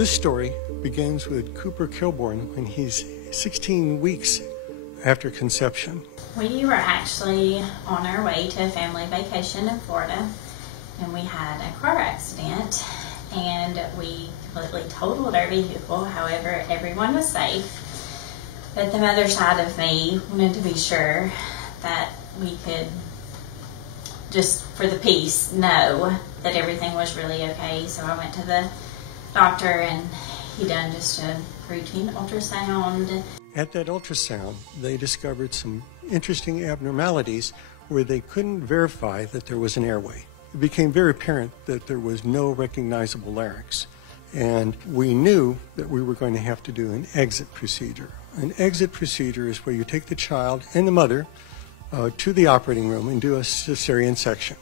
This story begins with Cooper Kilborn when he's 16 weeks after conception. We were actually on our way to a family vacation in Florida, and we had a car accident, and we completely totaled our vehicle. However, everyone was safe, but the mother side of me wanted to be sure that we could, just for the peace, know that everything was really okay. So I went to the doctor, and he done just a routine ultrasound. At that ultrasound, they discovered some interesting abnormalities where they couldn't verify that there was an airway. It became very apparent that there was no recognizable larynx, and we knew that we were going to have to do an exit procedure. An exit procedure is where you take the child and the mother to the operating room and do a cesarean section.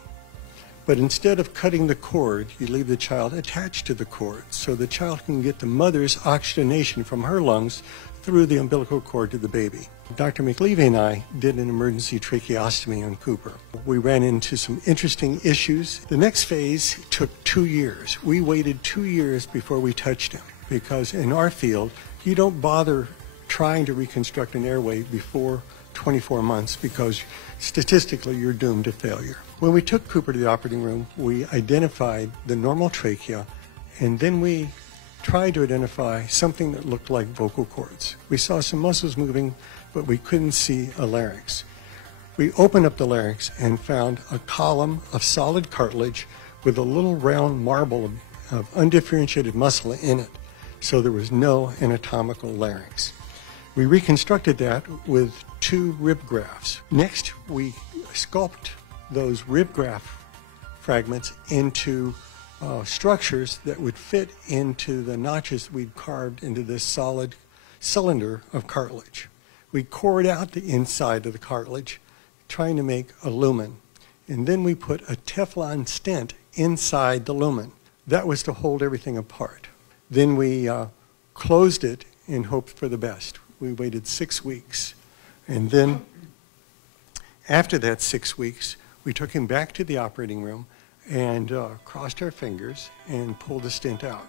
But instead of cutting the cord, you leave the child attached to the cord so the child can get the mother's oxygenation from her lungs through the umbilical cord to the baby. Dr. McLeavy and I did an emergency tracheostomy on Cooper. We ran into some interesting issues. The next phase took 2 years. We waited 2 years before we touched him because in our field, you don't bother trying to reconstruct an airway before 24 months because statistically you're doomed to failure. When we took Cooper to the operating room, we identified the normal trachea, and then we tried to identify something that looked like vocal cords. We saw some muscles moving, but we couldn't see a larynx. We opened up the larynx and found a column of solid cartilage with a little round marble of undifferentiated muscle in it, so there was no anatomical larynx. We reconstructed that with 2 rib grafts. Next, we sculpt those rib graft fragments into structures that would fit into the notches we'd carved into this solid cylinder of cartilage. We cored out the inside of the cartilage, trying to make a lumen. And then we put a Teflon stent inside the lumen. That was to hold everything apart. Then we closed it and hoped for the best. We waited 6 weeks. And then after that 6 weeks, we took him back to the operating room and crossed our fingers and pulled the stent out.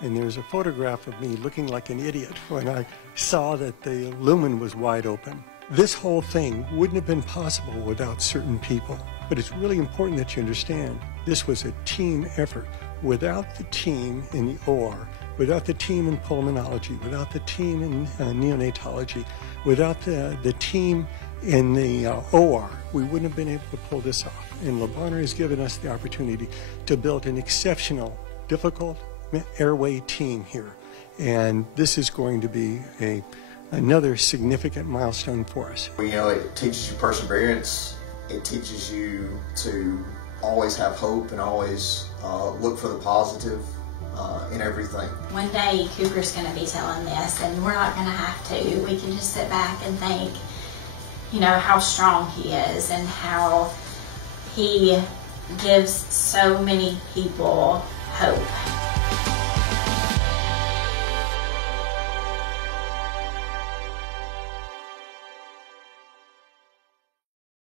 And there's a photograph of me looking like an idiot when I saw that the lumen was wide open. This whole thing wouldn't have been possible without certain people. But it's really important that you understand this was a team effort. Without the team in the OR, without the team in pulmonology, without the team in neonatology, without the team in the OR, we wouldn't have been able to pull this off. And Le Bonheur has given us the opportunity to build an exceptional, difficult airway team here. And this is going to be another significant milestone for us. You know, it teaches you perseverance. It teaches you to always have hope and always look for the positive in everything. One day Cooper's going to be telling this, and we're not going to have to. We can just sit back and think, you know, how strong he is and how he gives so many people hope.